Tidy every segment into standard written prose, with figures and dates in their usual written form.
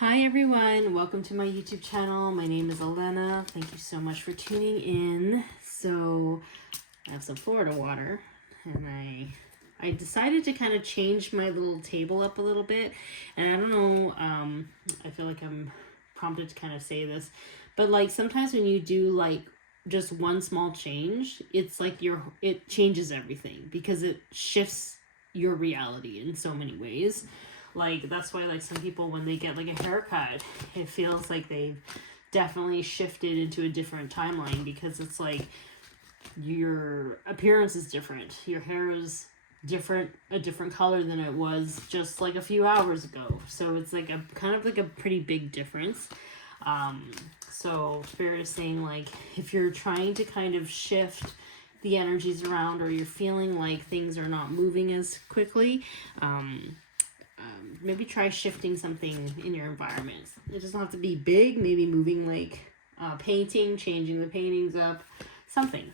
Hi everyone, welcome to my YouTube channel. My name is Ellena. Thank you so much for tuning in. So I have some Florida water and I decided to kind of change my little table up a little bit. And I don't know, I feel like I'm prompted to kind of say this, but like sometimes when you do like just one small change, it's like it changes everything because it shifts your reality in so many ways. Like, that's why, like, some people, when they get, like, a haircut, it feels like they've definitely shifted into a different timeline because it's, like, your appearance is different. Your hair is a different color than it was just, like, a few hours ago. So it's, like, a kind of, like, a pretty big difference. So Spirit is saying, like, if you're trying to kind of shift the energies around or you're feeling like things are not moving as quickly, maybe try shifting something in your environment. It doesn't have to be big. Maybe moving like painting, changing the paintings up, something.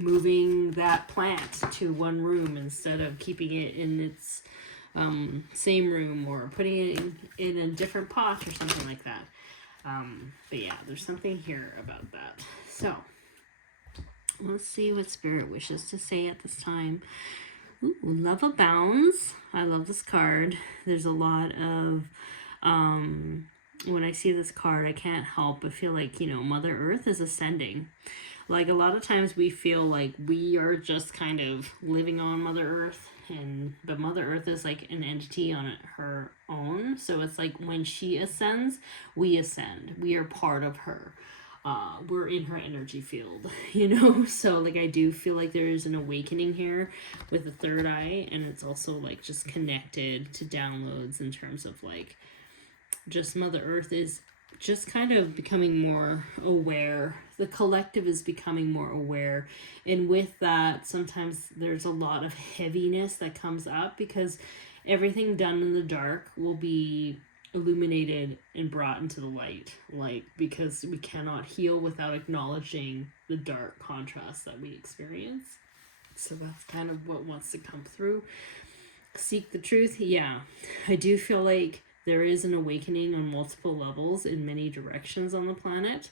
Moving that plant to one room instead of keeping it in its same room, or putting it in a different pot or something like that. But yeah, there's something here about that. So let's see what Spirit wishes to say at this time. Ooh, Love Abounds. I love this card. There's a lot of, when I see this card, I can't help but feel like, Mother Earth is ascending. Like, a lot of times we feel like we are just kind of living on Mother Earth, but Mother Earth is like an entity on her own. So it's like when she ascends, we ascend. We are part of her. We're in her energy field, so like I do feel like there is an awakening here with the third eye, and it's also like just connected to downloads in terms of like just Mother Earth is just kind of becoming more aware. The collective is becoming more aware, and with that sometimes there's a lot of heaviness that comes up because everything done in the dark will be illuminated and brought into the light, like, because we cannot heal without acknowledging the dark contrast that we experience. So that's kind of what wants to come through. Seek the truth. Yeah, I do feel like there is an awakening on multiple levels in many directions on the planet.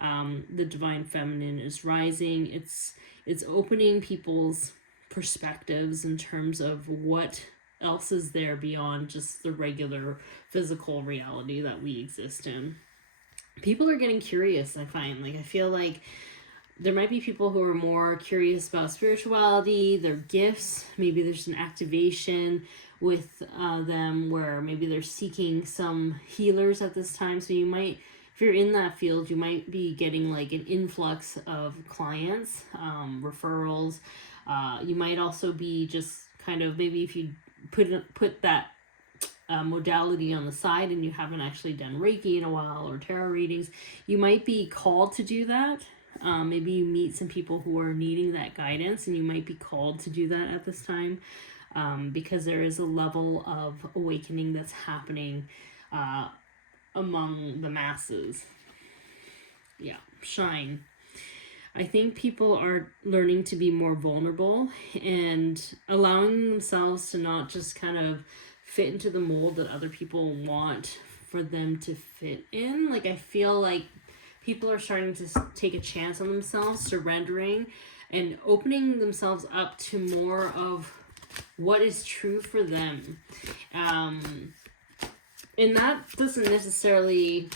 The divine feminine is rising. It's opening people's perspectives in terms of what else is there beyond just the regular physical reality that we exist in. People are getting curious, I find. Like, I feel like there might be people who are more curious about spirituality, their gifts. Maybe there's an activation with them where maybe they're seeking some healers at this time. So you might, if you're in that field, you might be getting like an influx of clients, referrals. You might also be just kind of, maybe if you put that modality on the side and you haven't actually done Reiki in a while, or tarot readings, you might be called to do that. Maybe you meet some people who are needing that guidance, and you might be called to do that at this time, because there is a level of awakening that's happening among the masses. Yeah, shine. I think people are learning to be more vulnerable and allowing themselves to not just kind of fit into the mold that other people want for them to fit in. Like, I feel like people are starting to take a chance on themselves, surrendering and opening themselves up to more of what is true for them. And that doesn't necessarily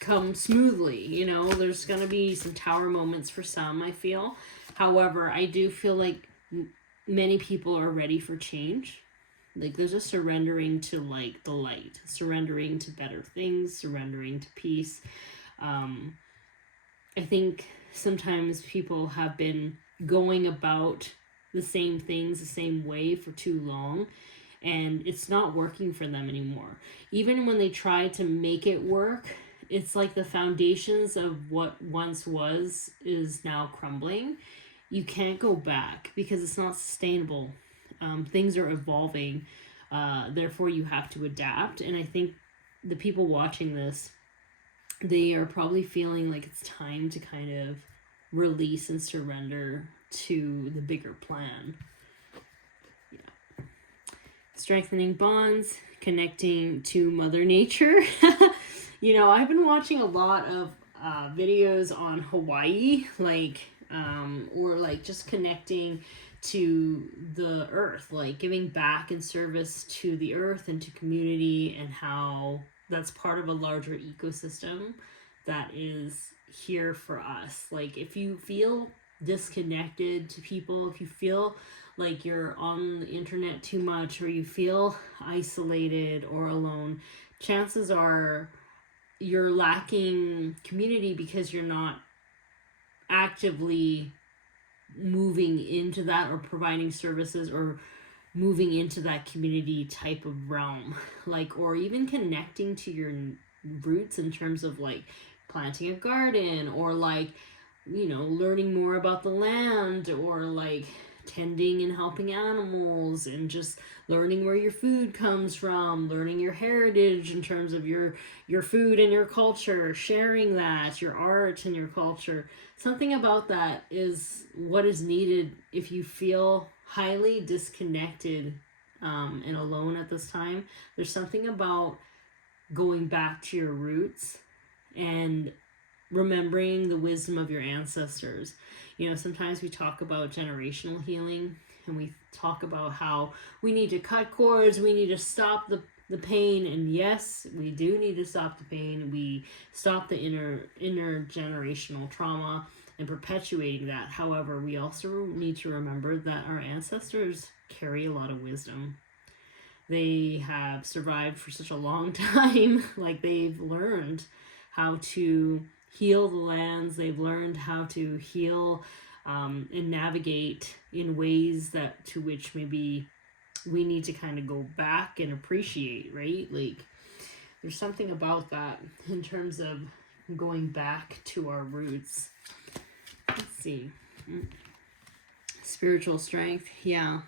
come smoothly, there's going to be some tower moments for some, I feel. However, I do feel like many people are ready for change. Like, there's a surrendering to like the light, surrendering to better things, surrendering to peace. I think sometimes people have been going about the same things the same way for too long, and it's not working for them anymore. Even when they try to make it work, it's like the foundations of what once was is now crumbling. You can't go back because it's not sustainable. Things are evolving. Therefore, you have to adapt. And I think the people watching this, they are probably feeling like it's time to kind of release and surrender to the bigger plan. Yeah. strengthening bonds, connecting to Mother Nature. You know, I've been watching a lot of videos on Hawaii, like, or like just connecting to the earth, like giving back in service to the earth and to community, and how that's part of a larger ecosystem that is here for us. Like, if you feel disconnected to people, if you feel like you're on the internet too much, or you feel isolated or alone, chances are you're lacking community because you're not actively moving into that or providing services or moving into that community type of realm, like, or even connecting to your roots in terms of like planting a garden, or like, you know, learning more about the land, or like tending and helping animals, and just learning where your food comes from, learning your heritage in terms of your food and your culture, sharing that, your art and your culture. Something about that is what is needed if you feel highly disconnected and alone at this time. There's something about going back to your roots and remembering the wisdom of your ancestors. You know, sometimes we talk about generational healing, and we talk about how we need to cut cords, we need to stop the pain, and yes, we do need to stop the pain. We stop the intergenerational trauma and perpetuating that. However, we also need to remember that our ancestors carry a lot of wisdom. They have survived for such a long time. Like, they've learned how to heal the lands. They've learned how to heal and navigate in ways that to which maybe we need to kind of go back and appreciate, right? Like, there's something about that in terms of going back to our roots. Let's see. Spiritual strength. Yeah.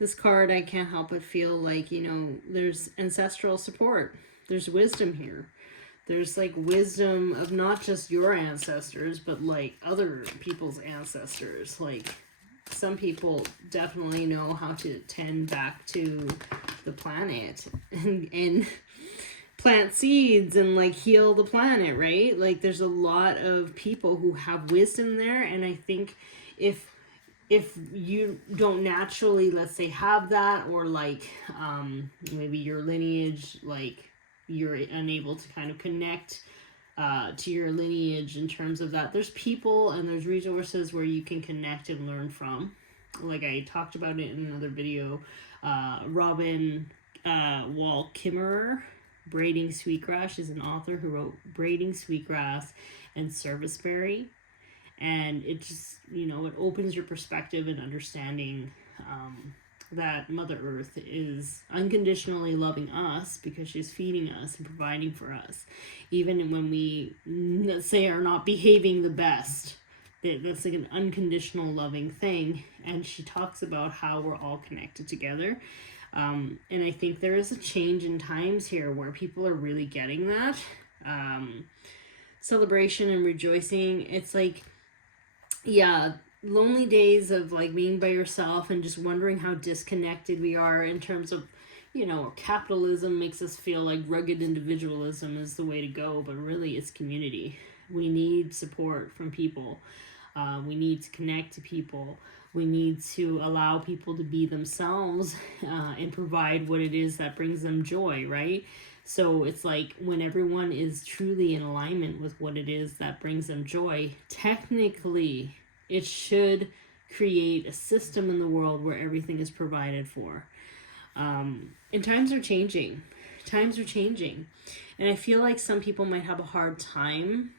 This card, I can't help but feel like, you know, there's ancestral support. There's wisdom here. There's like wisdom of not just your ancestors, but like other people's ancestors. Like, some people definitely know how to tend back to the planet and plant seeds and like heal the planet, right? Like, there's a lot of people who have wisdom there, and I think if you don't naturally, let's say, have that, or like maybe your lineage, like, you're unable to kind of connect to your lineage in terms of that, there's people and there's resources where you can connect and learn from. Like, I talked about it in another video. Robin Wall Kimmerer, Braiding Sweetgrass, is an author who wrote Braiding Sweetgrass and Serviceberry. And it just, you know, it opens your perspective and understanding that Mother Earth is unconditionally loving us because she's feeding us and providing for us. Even when we, let's say, are not behaving the best, that's like an unconditional loving thing. And she talks about how we're all connected together. And I think there is a change in times here where people are really getting that. Celebration and rejoicing. It's like, yeah, lonely days of like being by yourself and just wondering how disconnected we are in terms of, you know, capitalism makes us feel like rugged individualism is the way to go, but really it's community. We need support from people. We need to connect to people. We need to allow people to be themselves and provide what it is that brings them joy, right? So it's like when everyone is truly in alignment with what it is that brings them joy, technically it should create a system in the world where everything is provided for. And times are changing. Times are changing. And I feel like some people might have a hard time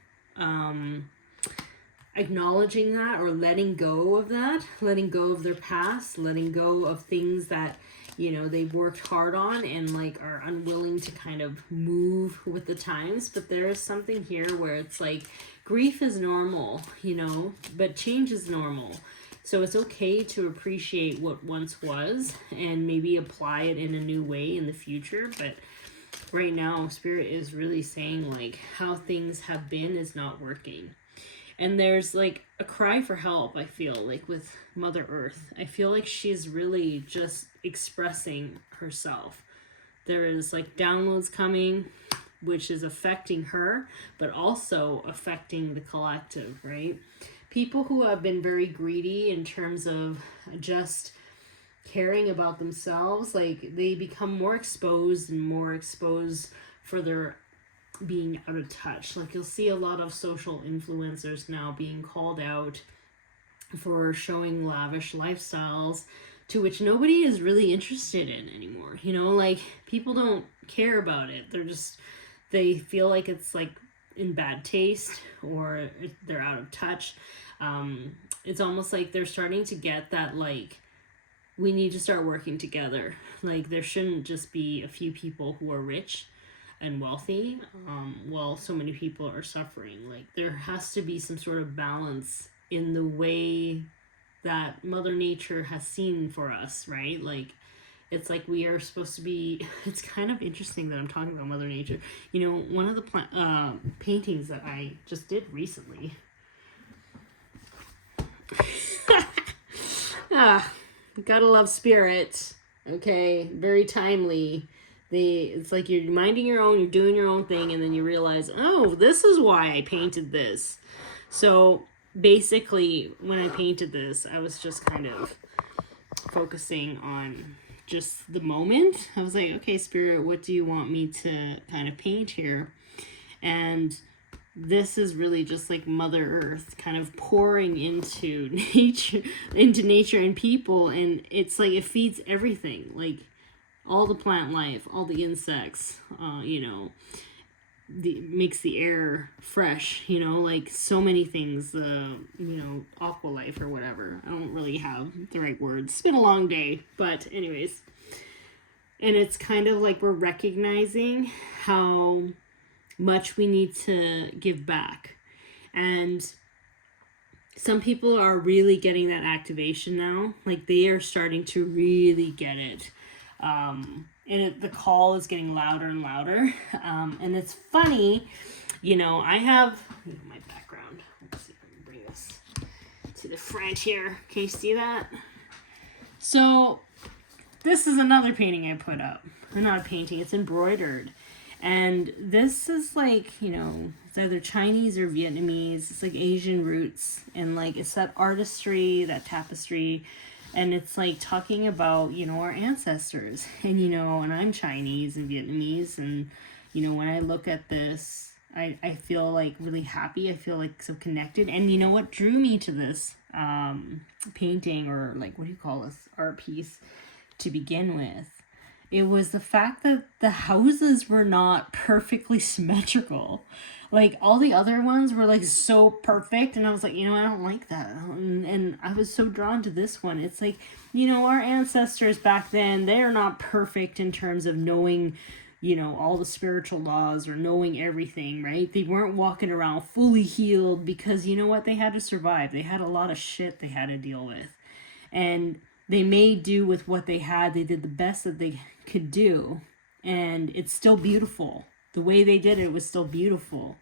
acknowledging that, or letting go of that, letting go of their past, letting go of things that, you know, they've worked hard on and like are unwilling to kind of move with the times. But there is something here where it's like grief is normal, you know, but change is normal. So it's okay to appreciate what once was and maybe apply it in a new way in the future. But right now, Spirit is really saying like how things have been is not working. And there's like a cry for help, I feel like, with Mother Earth. I feel like she's really just expressing herself. There is like downloads coming, which is affecting her, but also affecting the collective, right? People who have been very greedy in terms of just caring about themselves, like they become more exposed and more exposed for their being out of touch. Like you'll see a lot of social influencers now being called out for showing lavish lifestyles to which nobody is really interested in anymore. You know, like people don't care about it. They feel like it's like in bad taste or they're out of touch. It's almost like they're starting to get that, like, we need to start working together. Like there shouldn't just be a few people who are rich and wealthy while so many people are suffering. Like there has to be some sort of balance in the way that Mother Nature has seen for us, right? Like it's like we are supposed to be, it's kind of interesting that I'm talking about Mother Nature. You know, one of the paintings that I just did recently, gotta love spirit, okay? Very timely. It's like you're minding your own, you're doing your own thing, and then you realize, oh, this is why I painted this. So basically, when I painted this, I was just kind of focusing on just the moment. I was like, okay, Spirit, what do you want me to kind of paint here? And this is really just like Mother Earth kind of pouring into nature and people, and it's like it feeds everything, like all the plant life, all the insects, makes the air fresh, like so many things, aqua life or whatever. I don't really have the right words. It's been a long day, but anyways. And it's kind of like we're recognizing how much we need to give back. And some people are really getting that activation now. Like they are starting to really get it. The call is getting louder and louder. And it's funny, I have my background. Let's see if I can bring this to the front here. Can you see that? So this is another painting I put up. Or not a painting, it's embroidered. And this is like, it's either Chinese or Vietnamese. It's like Asian roots. And like, it's that artistry, that tapestry. And it's like talking about, our ancestors. And, and I'm Chinese and Vietnamese. And, when I look at this, I feel like really happy. I feel like so connected. And what drew me to this painting, or like, what do you call this, art piece to begin with? It was the fact that the houses were not perfectly symmetrical. Like all the other ones were like so perfect, and I was like, I don't like that. And I was so drawn to this one. It's like, our ancestors back then, they are not perfect in terms of knowing, all the spiritual laws or knowing everything, right? They weren't walking around fully healed because what? They had to survive. They had a lot of shit they had to deal with. And they made do with what they had. They did the best that they could do. And it's still beautiful. The way they did it was still beautiful.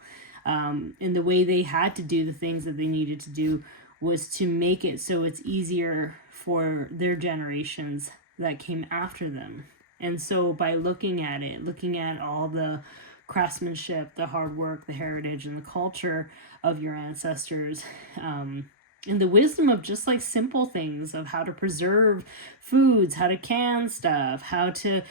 And the way they had to do the things that they needed to do was to make it so it's easier for their generations that came after them. And so by looking at all the craftsmanship, the hard work, the heritage, and the culture of your ancestors, and the wisdom of just like simple things of how to preserve foods, how to can stuff, how to,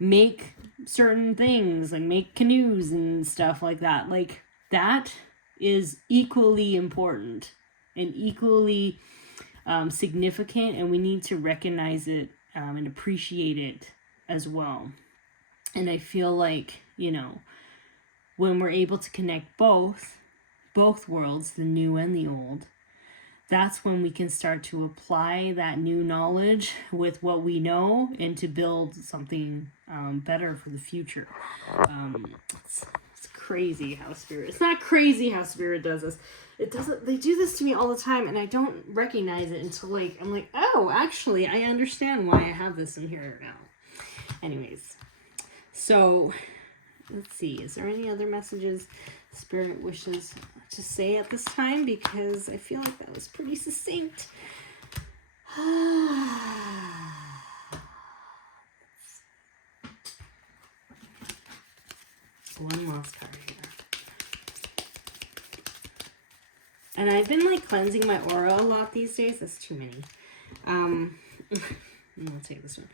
make certain things, like make canoes and stuff like that. Like that is equally important and equally significant, and we need to recognize it and appreciate it as well. And I feel like, when we're able to connect both worlds, the new and the old, that's when we can start to apply that new knowledge with what we know and to build something better for the future. It's crazy how spirit, it's not crazy how spirit does this. They do this to me all the time, and I don't recognize it until I'm like, oh, actually, I understand why I have this in here now. Anyways, so let's see, is there any other messages Spirit wishes to say at this time, because I feel like that was pretty succinct. One last card here. And I've been like cleansing my aura a lot these days. That's too many. I'll take this one.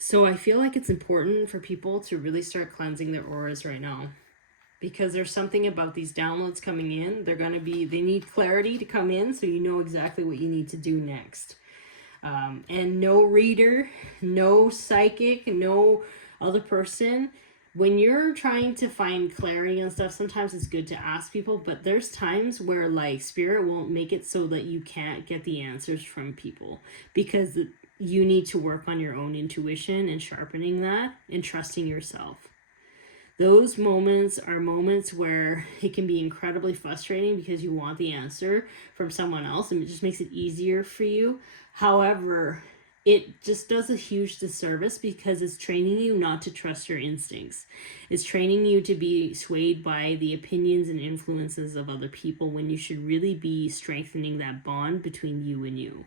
So I feel like it's important for people to really start cleansing their auras right now, because there's something about these downloads coming in. They need clarity to come in, so you know exactly what you need to do next. And no reader, no psychic, no other person. When you're trying to find clarity and stuff, sometimes it's good to ask people, but there's times where like spirit won't make it so that you can't get the answers from people, because you need to work on your own intuition and sharpening that and trusting yourself. Those moments are moments where it can be incredibly frustrating because you want the answer from someone else and it just makes it easier for you. However, it just does a huge disservice because it's training you not to trust your instincts. It's training you to be swayed by the opinions and influences of other people when you should really be strengthening that bond between you and you.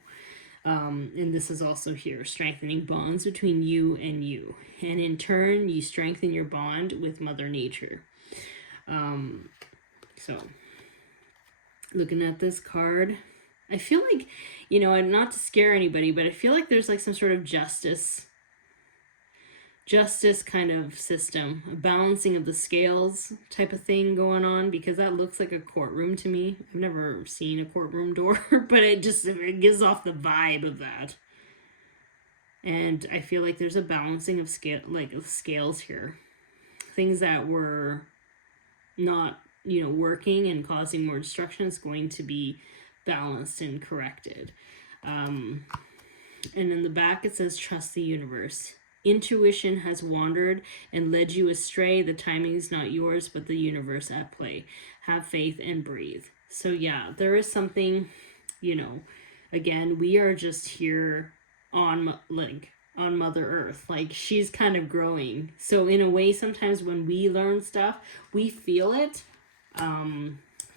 And this is also here, strengthening bonds between you and you. And in turn, you strengthen your bond with Mother Nature. So, looking at this card, I feel like, and not to scare anybody, but I feel like there's like some sort of justice kind of system, a balancing of the scales type of thing going on, because that looks like a courtroom to me. I've never seen a courtroom door, but it gives off the vibe of that. And I feel like there's a balancing of scales here. Things that were not, working and causing more destruction is going to be balanced and corrected. And in the back it says, trust the universe. Intuition has wandered and led you astray. The timing is not yours, but the universe at play. Have faith and breathe. So yeah, there is something, again, we are just here on Mother Earth. Like, she's kind of growing. So in a way, sometimes when we learn stuff, we feel it.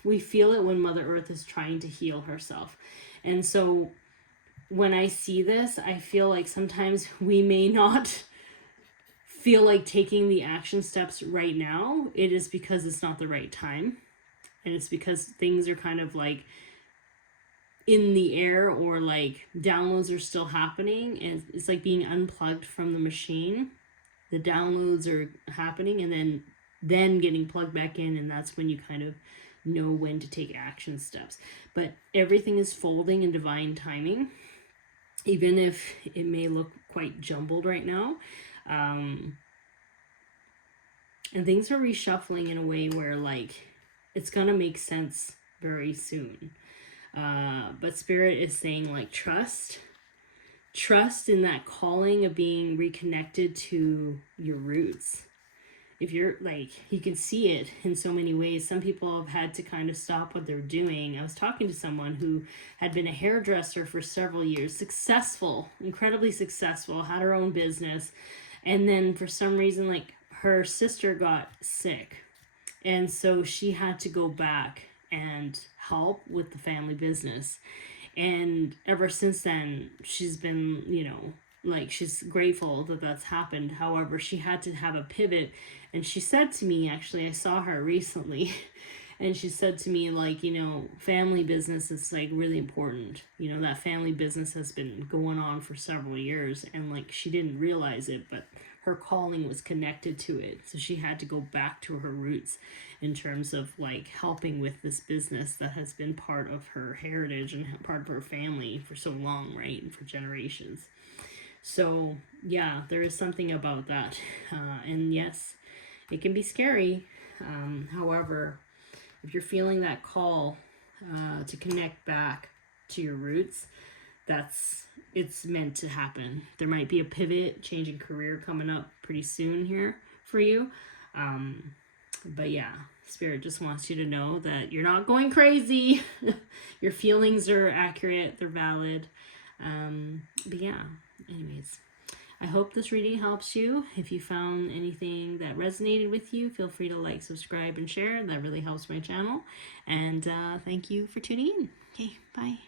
We feel it when Mother Earth is trying to heal herself. And so when I see this, I feel like sometimes we may not feel like taking the action steps right now. It is because it's not the right time. And it's because things are kind of like in the air, or like downloads are still happening. And it's like being unplugged from the machine. The downloads are happening and then getting plugged back in. And that's when you kind of know when to take action steps. But everything is folding in divine timing, even if it may look quite jumbled right now. And things are reshuffling in a way where like it's gonna make sense very soon. But Spirit is saying like trust in that calling of being reconnected to your roots. If you're like, you can see it in so many ways. Some people have had to kind of stop what they're doing. I was talking to someone who had been a hairdresser for several years, successful, incredibly successful, had her own business. And then for some reason, like, her sister got sick. And so she had to go back and help with the family business. And ever since then, she's been, she's grateful that that's happened. However, she had to have a pivot. And she said to me, actually, I saw her recently, and she said to me, like, family business is like really important. That family business has been going on for several years, and like she didn't realize it, but her calling was connected to it. So she had to go back to her roots in terms of like helping with this business that has been part of her heritage and part of her family for so long, right? And for generations. So yeah, there is something about that. And yes, it can be scary. However, if you're feeling that call to connect back to your roots, it's meant to happen. There might be a pivot, changing career coming up pretty soon here for you. But yeah, Spirit just wants you to know that you're not going crazy. Your feelings are accurate, they're valid. But yeah, anyways, I hope this reading helps you. If you found anything that resonated with you, feel free to like, subscribe, and share. That really helps my channel. And thank you for tuning in. Okay, bye.